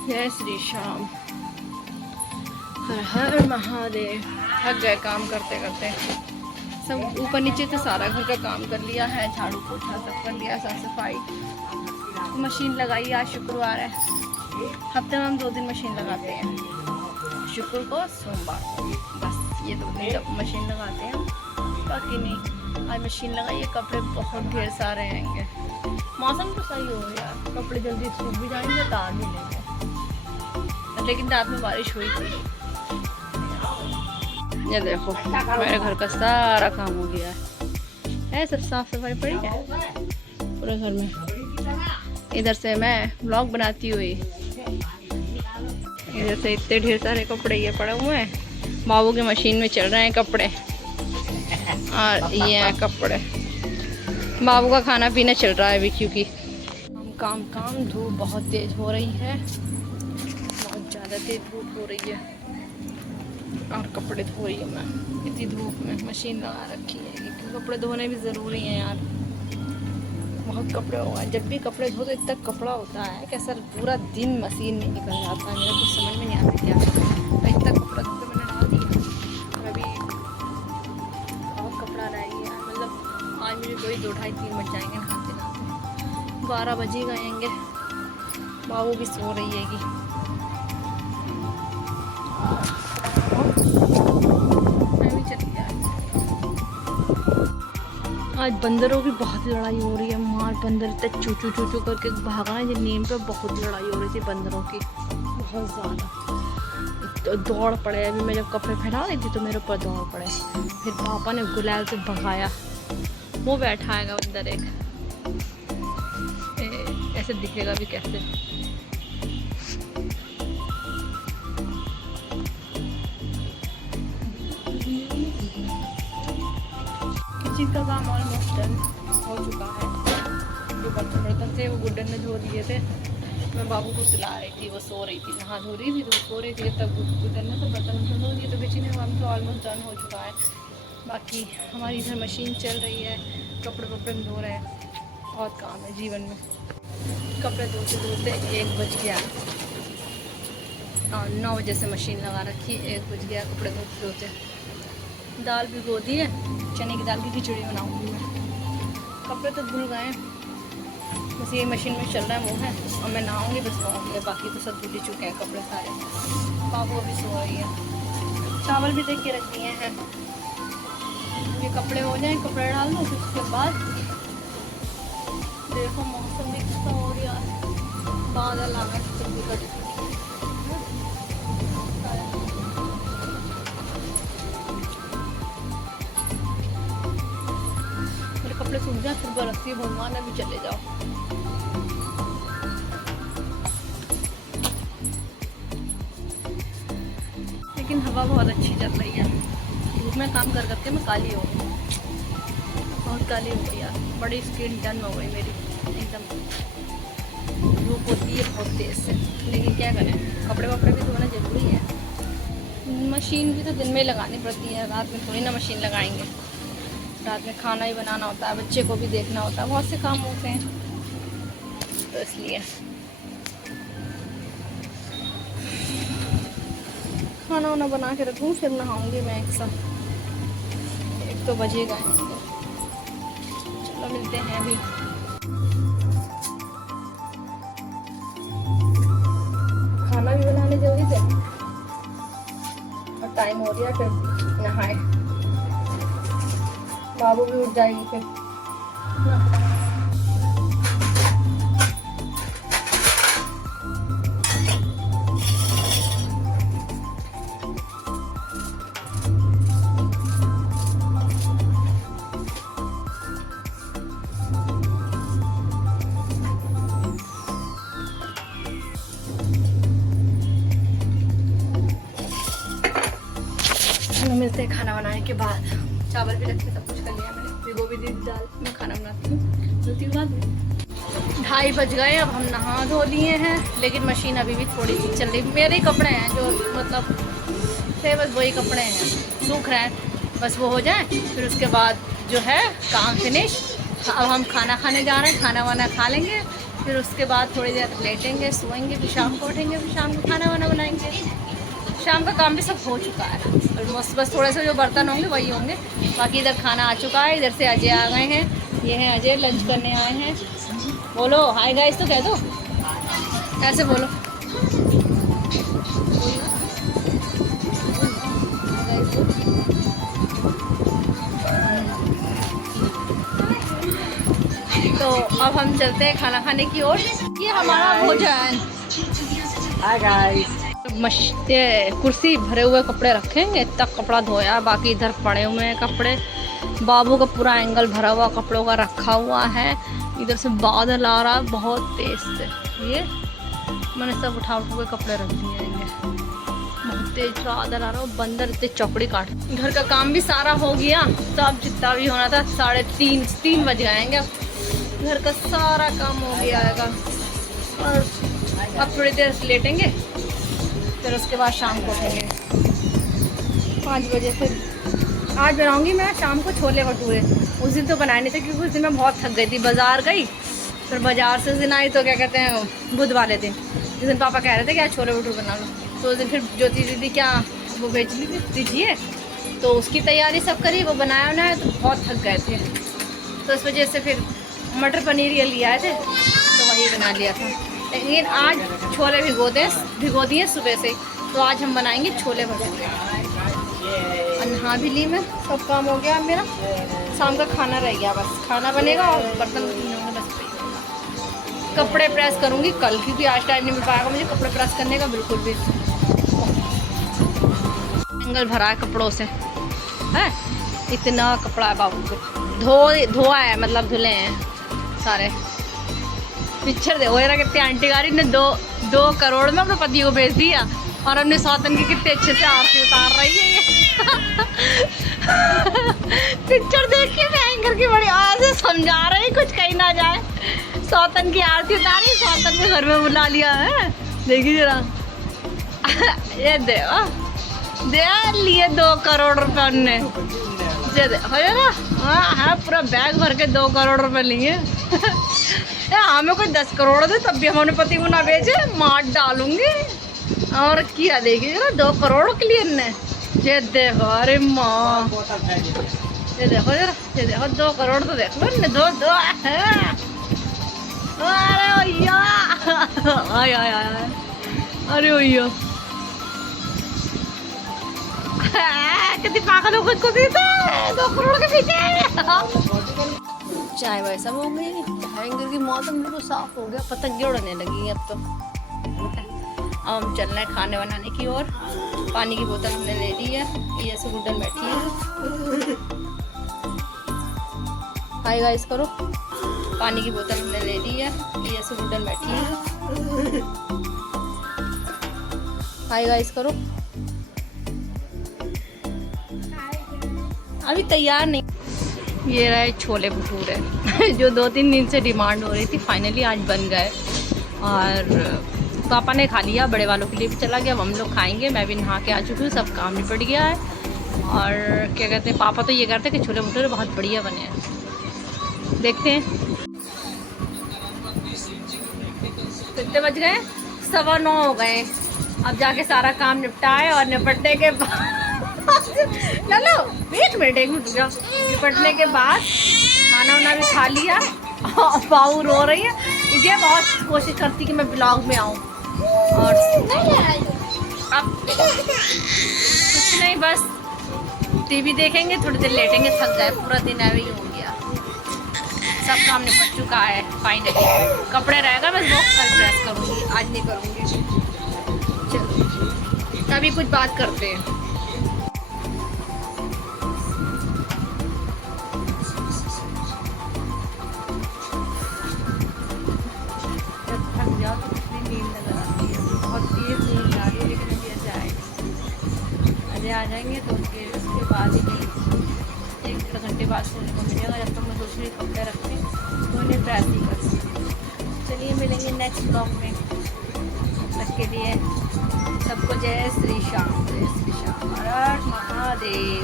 जय श्री श्याम, हर हर महादेव। थक गए काम करते करते। सब ऊपर नीचे तो सारा घर का काम कर लिया है, झाड़ू पोछा सब कर लिया, साफ सफाई। मशीन लगाई, आज शुक्रवार है। हफ्ते में हम 2 दिन मशीन लगाते हैं, शुक्र को सोमवार को, बस ये 2 दिन जब मशीन लगाते हैं, बाकी नहीं। आज मशीन लगाइए, कपड़े बहुत ढेर सारे रहेंगे। मौसम तो सही हो यार, कपड़े जल्दी सूख भी जाएंगे, तार भी लेंगे। लेकिन रात में बारिश हुई थी। ये देखो मेरे घर का सारा काम हो गया है, सब साफ सफाई पड़ी है पूरे घर में। इधर से मैं व्लॉग बनाती हुई, इधर से इतने ढेर सारे कपड़े ये पड़े हुए हैं। बाबू की मशीन में चल रहे हैं कपड़े, और ये हैं कपड़े। बाबू का खाना पीना चल रहा है अभी, क्योंकि काम धूप बहुत तेज हो रही है, बहुत ज़्यादा तेज धूप हो रही है। और कपड़े धो रही हूँ मैं इतनी धूप में, मशीन लगा रखी है क्योंकि कपड़े धोने भी ज़रूरी हैं यार। बहुत कपड़े हो गए, जब भी कपड़े धो तो इतना कपड़ा होता है कि सर पूरा दिन मशीन में निकल जाता है। मेरा कुछ समझ में नहीं आता क्या करूँ। इतना कपड़ा धो के मैंने डाल दिया, और अभी बहुत कपड़ा रह गया। मतलब आज मुझे कोई 2 ढाई 3 बज जाएंगे नहाते नहाते, 12 बजे गएंगे। बाबू भी सो रही है कि आज बंदरों की बहुत लड़ाई हो रही है। मार बंदर इतना चू चू चू चू करके भागा है, नीम पे बहुत लड़ाई हो रही थी बंदरों की, बहुत ज़्यादा। तो दौड़ पड़े, अभी मैं जब कपड़े फैला रही थी तो मेरे ऊपर दौड़ पड़े। फिर पापा ने गुलाल से भगाया, वो बैठा है अंदर एक, ऐसे दिखेगा भी कैसे। किचन का काम ऑलमोस्ट डन हो चुका है। जो बर्तन थे वो गुड्डन ने धो दिए थे। मैं बाबू को सुला रही थी, वो सो रही थी, नहा धो रही थी तो वो सो रही थी, तब गुड्डन ने तो बर्तन धो दिए। तो किचन का काम तो ऑलमोस्ट डन हो चुका है। बाकी हमारी इधर मशीन चल रही है, कपड़े वपड़े में धो रहे हैं। बहुत काम है जीवन में। कपड़े धोते धोते 1 बज गया, और 9 बजे से मशीन लगा रखी, 1 बज गया कपड़े धोते धोते। दाल भिगो दी है, चने की दाल की खिचड़ी बनाऊंगी मैं। कपड़े तो धुल गए, बस ये मशीन में चल रहा है वो है, और मैं नहाऊंगी बस नहाऊंगी। बाकी तो सब धुल ही चुके हैं कपड़े सारे। बाबू अभी सो रही है। चावल भी देख के रख दिए हैं, ये कपड़े हो जाएं, कपड़े डाल दो, फिर उसके बाद देखो मौसम भी कितना हो रहा है, बादल आ गए। कपड़े सूख जाए फिर बरसती भगवान अभी चले जाओ। लेकिन हवा बहुत अच्छी चल रही है। धूप में काम कर करके मैं काली हो गई, बहुत काली हो गई यार। बड़ी स्किन डन हो गई मेरी एकदम। धूप होती है बहुत तेज से, लेकिन क्या करें, कपड़े वपड़े भी धोना जरूरी है। मशीन भी तो दिन में लगानी पड़ती है, रात में थोड़ी ना मशीन लगाएंगे। रात में खाना ही बनाना होता है, बच्चे को भी देखना होता है, बहुत से काम होते हैं, तो इसलिए खाना वाना बना के रखूँ, फिर नहाऊंगी मैं एक साथ। 1 तो बजेगा। चलो मिलते हैं अभी। खाना भी बनाने जल्दी से, और टाइम हो गया, फिर नहाए। बाबू भी उठ जाएगी फिर। मिलते हैं खाना बनाने के बाद। चावल भी रखे, सब कुछ कर लिया मैंने, भिगो भी दी दाल। मैं खाना बनाती हूँ, मिलती हूँ बाद में। 2:30 बज गए, अब हम नहा धो लिए हैं, लेकिन मशीन अभी भी थोड़ी सी चल रही। मेरे कपड़े हैं जो मतलब थे, बस वही कपड़े हैं, सूख रहे हैं, बस वो हो जाए, फिर उसके बाद जो है काम फिनिश। अब हम खाना खाने जा रहे हैं, खाना वाना खा लेंगे, फिर उसके बाद थोड़ी देर लेटेंगे, सोएंगे, फिर शाम को उठेंगे, फिर शाम को खाना वाना बनाएंगे। शाम का काम भी सब हो चुका है और बस थोड़े से जो बर्तन होंगे वही होंगे। बाकी इधर खाना आ चुका है। इधर से अजय आ गए हैं, ये हैं अजय, लंच करने आए हैं। बोलो हाय गाइस तो कह दो, ऐसे बोलो। तो अब हम चलते हैं खाना खाने की ओर। ये हमारा भोजन। Hi guys. कुर्सी भरे हुए कपड़े रखेंगे, इतना कपड़ा धोया, बाकी इधर पड़े हुए हैं कपड़े। बाबू का पूरा एंगल भरा हुआ कपड़ों का रखा हुआ है। इधर से बादल आ रहा है बहुत तेज से। ये मैंने सब उठा के कपड़े रख दिए हैं। बहुत तेज बादल आ रहा है, बंदर इतने चौकड़ी काट। घर का काम भी सारा हो गया, तो अब जितना भी होना था 3:30 बज जाएंगे। अब घर का सारा काम हो गया है और अब थोड़ी देर लेटेंगे, फिर उसके बाद शाम को उठेंगे 5 बजे। फिर आज बनाऊंगी मैं शाम को छोले भटूरे। उस दिन तो बनाए नहीं थे क्योंकि उस दिन मैं बहुत थक गई थी, बाज़ार गई, फिर बाज़ार से उस दिन आई तो क्या कहते हैं बुध वाले दिन, जिस दिन पापा कह रहे थे कि आज छोले भटूरे बना लो, तो उस दिन फिर ज्योति दीदी क्या वो बेच ली दीजिए, तो उसकी तैयारी सब करी, वो बनाया उन्हें, तो बहुत थक गए थे। तो इस वजह से फिर मटर पनीर ये ले आए थे तो वही बना लिया था। लेकिन आज छोले भिगो दिए सुबह से, तो आज हम बनाएंगे छोले भटूरे। और नहा भी ली मैं, सब काम हो गया मेरा। शाम का खाना रह गया, बस खाना बनेगा और बर्तन होंगे बस। कपड़े प्रेस करूँगी कल, क्योंकि आज टाइम नहीं मिल पाएगा मुझे कपड़े प्रेस करने का बिल्कुल भी। एंगल भरा है कपड़ों से है, इतना कपड़ा है बाबू को। धोआ है, मतलब धुले हैं सारे। पिक्चर देखो यार, कितनी आंटी गाड़ी ने 2 करोड़ में अपने पति को भेज दिया और अपने सौतन की कितने अच्छे से आरती उतार रही है ये। पिक्चर देख के मैं एंकर की बड़ी आवाज से समझा रही, कुछ कहीं ना जाए। सौतन की आरती उतारी, सौतन के घर में बुला लिया है। देखिए जरा ये दे लिए 2 करोड़ रुपए उनने। हाँ, पूरा बैग भर के 2 करोड़ रुपए लिए। हमें कोई 10 करोड़ दे तब भी हम अपने पति को ना भेजे, मार डालूंगी। और किया देखिए जरा 2 करोड़ के लिए ने। ये देखो, अरे माँ, ये देखो जरा, ये देखो 2 करोड़ तो देख लो ने, 2 अरे भैया, आय आय आय, अरे भैया कितनी पागल हो खुद को भी 2 करोड़ के पीछे। चाय वाय सब हो गई, हैंगर की मौसम बिल्कुल साफ हो गया, पतंगे उड़ने लगी हैं अब तो। अब हम चल रहे हैं खाने बनाने की ओर। पानी की बोतल हमने ले ली है, ये ऐसे गुड्डन बैठी है। हाय गाइस करो। पानी की बोतल हमने ले ली है, ये ऐसे गुड्डन बैठी है। हाय गाइस करो। अभी तैयार नहीं। ये रहे छोले भटूरे जो 2-3 दिन से डिमांड हो रही थी, फाइनली आज बन गए। और पापा ने खा लिया, बड़े वालों के लिए भी चला गया, अब हम लोग खाएंगे। मैं भी नहा के आ चुकी हूँ, सब काम निपट गया है। और क्या कहते हैं, पापा तो ये कहते हैं कि छोले भटूरे बहुत बढ़िया बने हैं। देखते हैं कितने बज गए, 9:15 हो गए। अब जाके सारा काम निपटाए और निपटने के बाद चलो 1 मिनट रुक जाओ। निपटने के बाद खाना वाना भी खा लिया। बाबू रो रही है, मुझे बहुत कोशिश करती कि मैं ब्लॉग में आऊँ। और अब कुछ नहीं, बस टीवी देखेंगे, थोड़ी देर लेटेंगे, थक गए, पूरा दिन ऐसे ही हो गया। सब काम निपट चुका है फाइनली। कपड़े रहेगा बस, वो कल प्रेस करूँगी, आज नहीं करूँगी। चलो तभी कुछ बात करते हैं। बहुत तेज नींद आ रही है, लेकिन अजय आ जाएंगे तो उसके बाद ही 1-1.5 घंटे बाद सोने को मिलेगा। जब तक मैं सोच रही कपड़े रखते तो उन्हें प्रेस ही कर सकती। चलिए मिलेंगे नेक्स्ट ब्लॉग में, तब तक के लिए सबको जय श्री श्याम, जय श्री श्याम, हर हर महादेव।